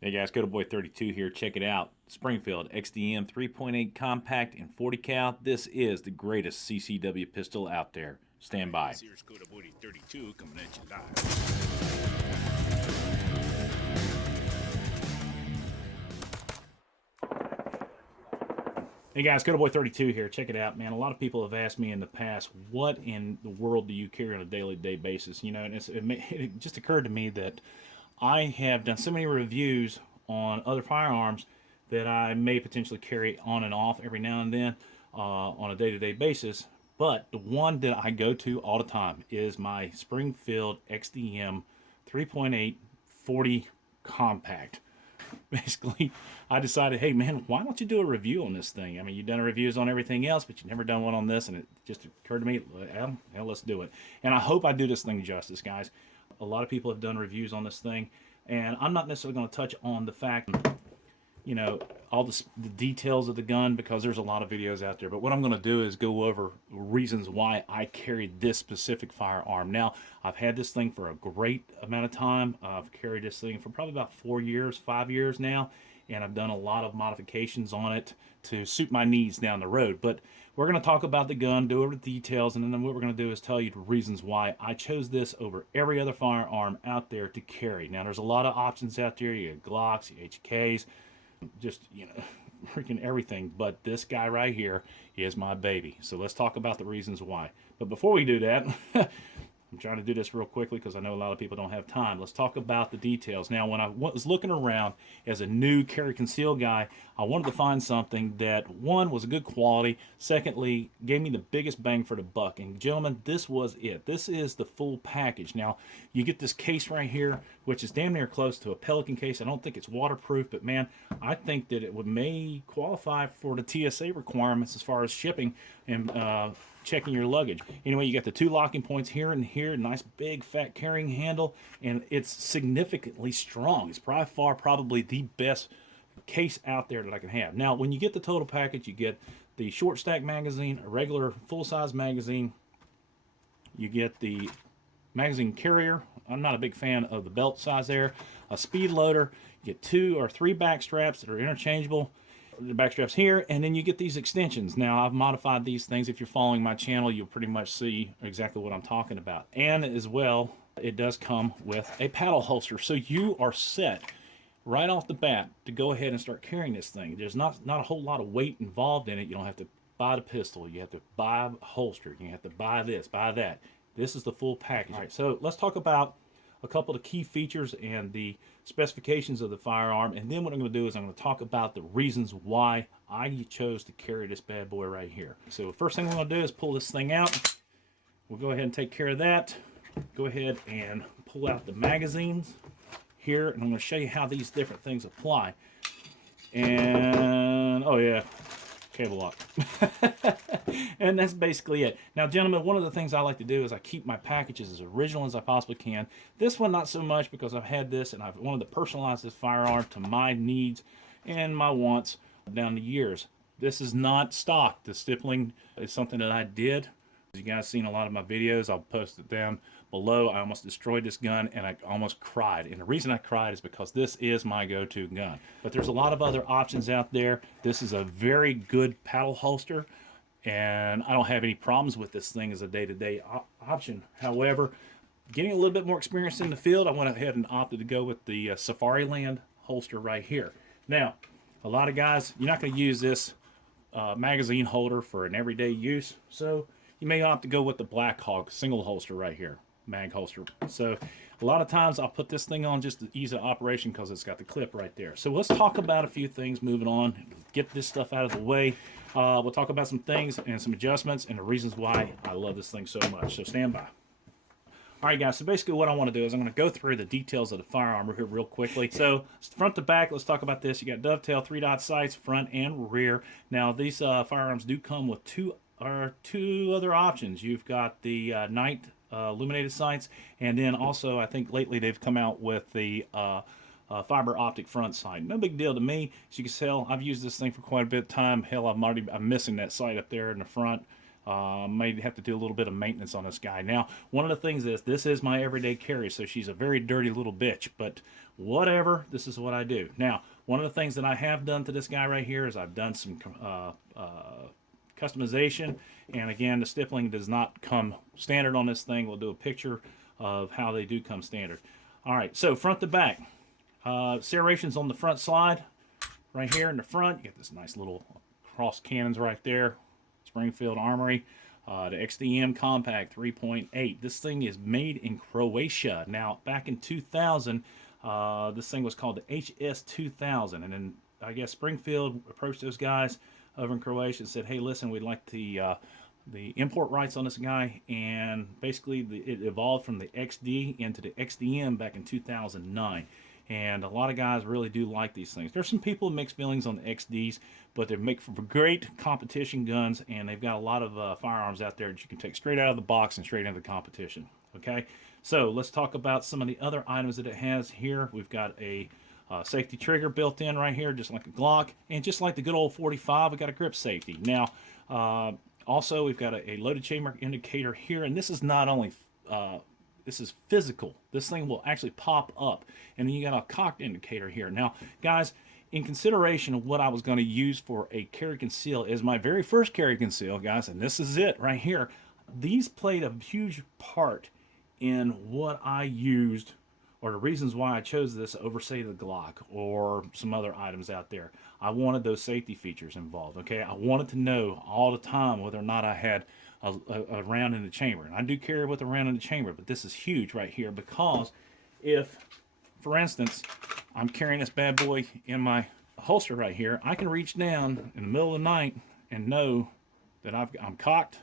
Hey guys, Good Boy 32 here. Check it out. Springfield XDm 3.8 compact and 40 cal. This is the greatest CCW pistol out there. Stand by. This here's Good Boy 32 coming at you live. Hey guys, Good Boy 32 here. Check it out, man. A lot of people have asked me in the past, what in the world do you carry on a daily basis? You know, and it just occurred to me that I have done so many reviews on other firearms that I may potentially carry on and off every now and then on a day-to-day basis. But the one that I go to all the time is my Springfield XDm 3.8 40 compact. Basically, I decided, hey man, why don't you do a review on this thing? I mean, you've done reviews on everything else, but you've never done one on this, and it just occurred to me, hell, let's do it. And I hope I do this thing justice, guys. A lot of people have done reviews on this thing, and I'm not necessarily going to touch on the fact, you know, all the details of the gun, because there's a lot of videos out there. But what I'm going to do is go over reasons why I carried this specific firearm. Now, I've had this thing for a great amount of time. I've carried this thing for probably about 4 years, 5 years now, and I've done a lot of modifications on it to suit my needs down the road. But we're going to talk about the gun, do over the details, and then what we're going to do is tell you the reasons why I chose this over every other firearm out there to carry. Now, there's a lot of options out there. You got Glocks, you HKs, just, you know, freaking everything. But this guy right here is my baby. So let's talk about the reasons why. But before we do that, I'm trying to do this real quickly because I know a lot of people don't have time. Let's talk about the details. Now, when I was looking around as a new carry conceal guy, I wanted to find something that, one, was a good quality, secondly, gave me the biggest bang for the buck. And gentlemen, this was it. This is the full package. Now, you get this case right here, which is damn near close to a Pelican case. I don't think it's waterproof, but man, I think that it may qualify for the TSA requirements as far as shipping and checking your luggage. Anyway, you got the two locking points here and here, nice big fat carrying handle, and it's significantly strong. It's by far probably the best case out there that I can have. Now, when you get the total package, you get the short stack magazine, a regular full-size magazine, you get the magazine carrier. I'm not a big fan of the belt size there. A speed loader, you get 2 or 3 back straps that are interchangeable. The back straps here, and then you get these extensions. Now, I've modified these things. If you're following my channel, you'll pretty much see exactly what I'm talking about. And as well, it does come with a paddle holster, so you are set right off the bat to go ahead and start carrying this thing. There's not a whole lot of weight involved in it. You don't have to buy the pistol. You have to buy a holster. You have to buy this, buy that. This is the full package. All right, so let's talk about a couple of key features and the specifications of the firearm, and then what I'm going to do is I'm going to talk about the reasons why I chose to carry this bad boy right here. So the first thing we're going to do is pull this thing out. We'll go ahead and take care of that. Go ahead and pull out the magazines here, and I'm going to show you how these different things apply. And oh yeah, cable lock. And that's basically it. Now, gentlemen, one of the things I like to do is I keep my packages as original as I possibly can. This one, not so much, because I've had this and I've wanted to personalize this firearm to my needs and my wants down the years. This is not stock. The stippling is something that I did. As you guys seen a lot of my videos, I'll post it down below. I almost destroyed this gun and I almost cried. And the reason I cried is because this is my go-to gun. But there's a lot of other options out there. This is a very good paddle holster, and I don't have any problems with this thing as a day-to-day option. However, getting a little bit more experience in the field, I went ahead and opted to go with the Safariland holster right here. Now, a lot of guys, you're not going to use this magazine holder for an everyday use, so you may opt to go with the Black Hawk single holster right here, mag holster. So a lot of times I'll put this thing on just to ease the operation because it's got the clip right there. So let's talk about a few things moving on, get this stuff out of the way. We'll talk about some things and some adjustments and the reasons why I love this thing so much. So stand by. All right, guys, so basically what I want to do is I'm going to go through the details of the firearm here real quickly. So front to back, let's talk about this. You got dovetail 3-dot sights, front and rear. Now, these firearms do come with two other options. You've got the night illuminated sights, and then also I think lately they've come out with the fiber optic front sight. No big deal to me. As you can tell, I've used this thing for quite a bit of time. Hell, I'm missing that sight up there in the front. Might have to do a little bit of maintenance on this guy. Now, one of the things is this is my everyday carry, so she's a very dirty little bitch, but whatever, this is what I do. Now, one of the things that I have done to this guy right here is I've done some customization, and again, the stippling does not come standard on this thing. We'll do a picture of how they do come standard. All right, so front to back. Serrations on the front slide, right here in the front. You get this nice little cross cannons right there. Springfield Armory. The XDM Compact 3.8. This thing is made in Croatia. Now, back in 2000, this thing was called the HS2000, and then I guess Springfield approached those guys over in Croatia and said, "Hey, listen, we'd like the import rights on this guy," and basically it evolved from the XD into the XDM back in 2009. And a lot of guys really do like these things. There's some people with mixed feelings on the XDs, but they make for great competition guns, and they've got a lot of firearms out there that you can take straight out of the box and straight into the competition. Okay, so let's talk about some of the other items that it has here. We've got a safety trigger built in right here, just like a Glock, and just like the good old 45, we got a grip safety. Now, also we've got a loaded chamber indicator here, and this is not only this is physical. This thing will actually pop up, and then you got a cocked indicator here. Now, guys, in consideration of what I was going to use for a carry conceal is my very first carry conceal, guys, and this is it right here. These played a huge part in what I used, or the reasons why I chose this over, say, the Glock or some other items out there. I wanted those safety features involved, okay? I wanted to know all the time whether or not I had a round in the chamber. And I do carry with a round in the chamber, but this is huge right here, because if, for instance, I'm carrying this bad boy in my holster right here, I can reach down in the middle of the night and know that I'm cocked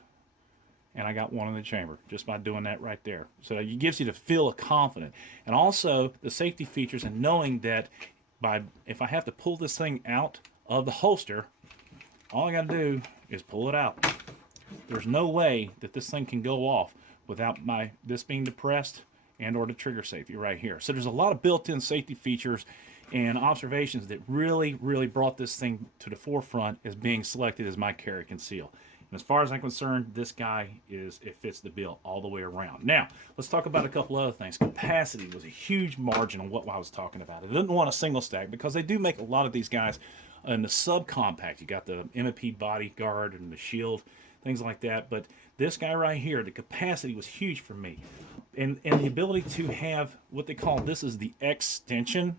and I got one in the chamber just by doing that right there. So it gives you the feel of confidence. And also the safety features, and knowing that if I have to pull this thing out of the holster, all I got to do is pull it out. There's no way that this thing can go off without this being depressed and or the trigger safety right here. So there's a lot of built-in safety features and observations that really, really brought this thing to the forefront as being selected as my carry conceal. And as far as I'm concerned, this guy it fits the bill all the way around. Now, let's talk about a couple other things. Capacity was a huge margin on what I was talking about. I didn't want a single stack because they do make a lot of these guys in the subcompact. You got the M&P bodyguard and the shield, things like that. But this guy right here, the capacity was huge for me. And the ability to have what they call, this is the extension,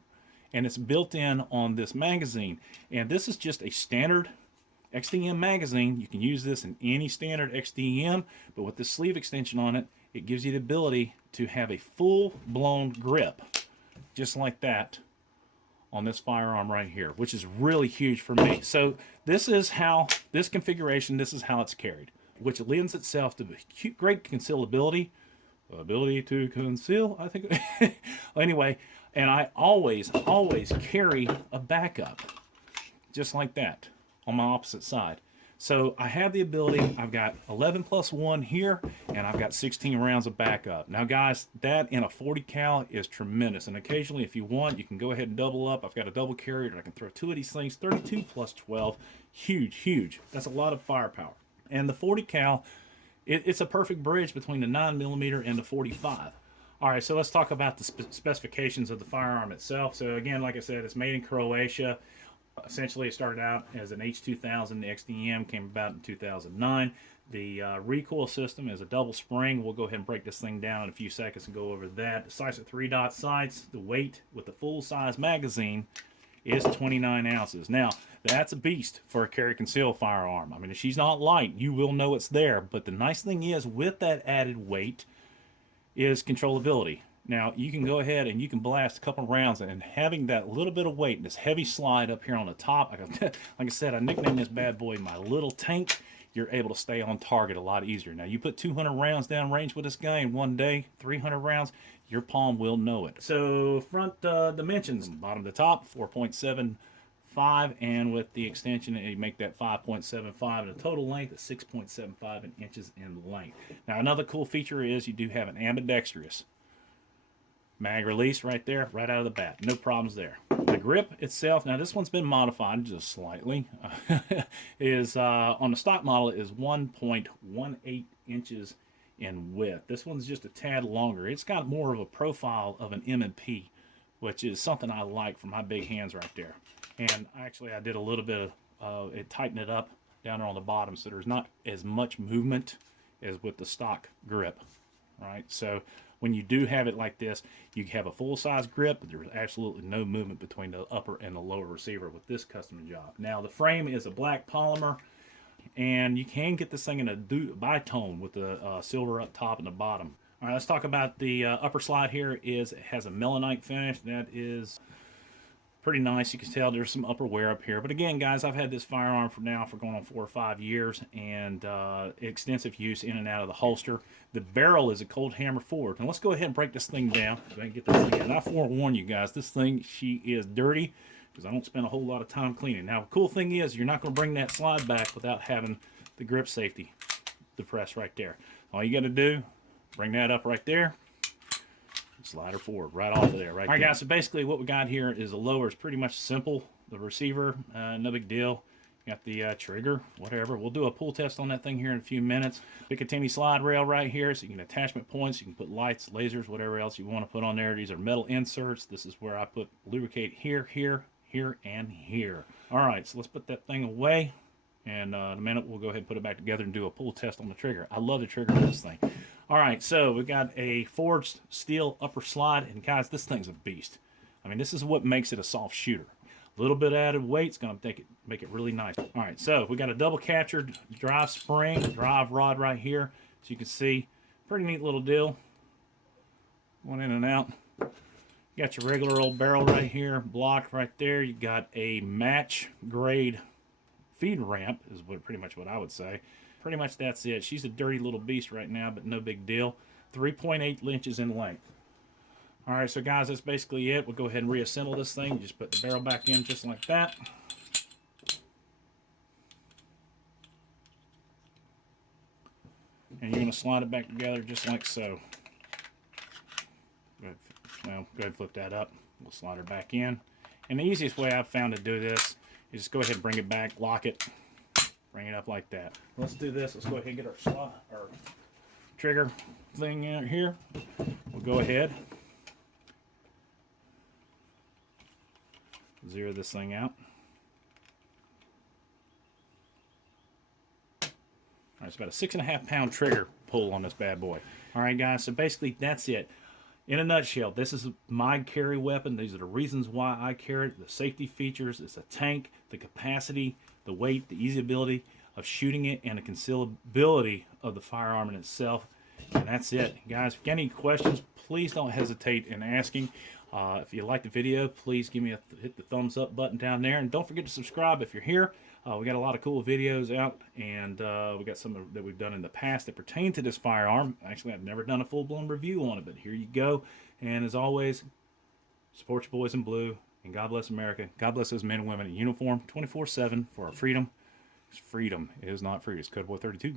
and it's built in on this magazine. And this is just a standard XDM magazine. You can use this in any standard XDM, but with the sleeve extension on it, it gives you the ability to have a full-blown grip, just like that, on this firearm right here, which is really huge for me. So this is how, this configuration, this is how it's carried, which lends itself to great concealability, ability to conceal, I think. Anyway, and I always carry a backup, just like that, on my opposite side. So I have the ability, I've got 11 plus 1 here, and I've got 16 rounds of backup. Now guys, that in a 40 cal is tremendous, and occasionally if you want, you can go ahead and double up. I've got a double carrier, and I can throw 2 of these things, 32 plus 12, huge. That's a lot of firepower. And the 40 cal, it's a perfect bridge between the 9mm and the 45. All right, so let's talk about the specifications of the firearm itself. So again, like I said, it's made in Croatia. Essentially, it started out as an H2000. The XDM came about in 2009. The recoil system is a double spring. We'll go ahead and break this thing down in a few seconds and go over that. The sights are 3-dot sights. The weight with the full-size magazine is 29 ounces. Now, that's a beast for a carry conceal firearm. I mean, if she's not light, you will know it's there. But the nice thing is, with that added weight, is controllability. Now, you can go ahead and you can blast a couple rounds, and having that little bit of weight and this heavy slide up here on the top, like I said, I nicknamed this bad boy my little tank. You're able to stay on target a lot easier. Now, you put 200 rounds down range with this guy in one day, 300 rounds, your palm will know it. So, front dimensions, bottom to top, 4.75, and with the extension, you make that 5.75, and the total length is 6.75 inches in length. Now, another cool feature is you do have an ambidextrous Mag release right there, right out of the bat. No problems there. The grip itself, now this one's been modified just slightly, is on the stock model is 1.18 inches in width. This one's just a tad longer. It's got more of a profile of an M&P, which is something I like for my big hands right there. And actually I did a little bit of, it tightened it up down there on the bottom so there's not as much movement as with the stock grip, right? So when you do have it like this, you have a full-size grip, but there's absolutely no movement between the upper and the lower receiver with this custom job. Now, the frame is a black polymer, and you can get this thing in a bitone with the silver up top and the bottom. All right, let's talk about the upper slide here. It has a melanite finish. That is pretty nice. You can tell there's some upper wear up here. But again, guys, I've had this firearm for going on 4 or 5 years, and extensive use in and out of the holster. The barrel is a cold hammer forward. Now let's go ahead and break this thing down so I can get this thing in. And I forewarn you guys, this thing, she is dirty because I don't spend a whole lot of time cleaning. Now, the cool thing is you're not going to bring that slide back without having the grip safety depressed right there. All you got to do, bring that up right there. Slide her forward right off of there. All right, guys, so basically what we got here is a lower. It's pretty much simple. The receiver, no big deal. Got the trigger, whatever. We'll do a pull test on that thing here in a few minutes. Picatinny slide rail right here, so you can attachment points. You can put lights, lasers, whatever else you want to put on there. These are metal inserts. This is where I put lubricate here, here, here, and here. All right, so let's put that thing away. And in a minute, we'll go ahead and put it back together and do a pull test on the trigger. I love the trigger of this thing. All right, so we've got a forged steel upper slide, and guys, this thing's a beast. I mean, this is what makes it a soft shooter. A little bit of added weight's going to make it really nice. All right, so we got a double captured drive spring, drive rod right here. So you can see, pretty neat little deal. Going in and out. You got your regular old barrel right here, blocked right there. You got a match grade feed ramp, is pretty much what I would say. Pretty much that's it. She's a dirty little beast right now, but no big deal. 3.8 inches in length. All right, so guys, that's basically it. We'll go ahead and reassemble this thing. Just put the barrel back in just like that. And you're going to slide it back together just like so. Go ahead and flip that up. We'll slide her back in. And the easiest way I've found to do this is just go ahead and bring it back, lock it, bring it up like that. Let's do this. Let's go ahead and get our trigger thing out here. We'll go ahead, zero this thing out. All right, it's about a 6.5 pound trigger pull on this bad boy. All right, guys, so basically that's it. In a nutshell, this is my carry weapon. These are the reasons why I carry it. The safety features, it's a tank, the capacity, the weight, the easy ability of shooting it, and the concealability of the firearm in itself. And that's it. Guys, if you got any questions, please don't hesitate in asking. If you like the video, please give me hit the thumbs up button down there. And don't forget to subscribe if you're here. We got a lot of cool videos out, and we got some that we've done in the past that pertain to this firearm. Actually, I've never done a full-blown review on it, but here you go. And as always, support your boys in blue, and God bless America. God bless those men and women in uniform 24/7 for our freedom. Freedom is not free. It's Code Boy 32.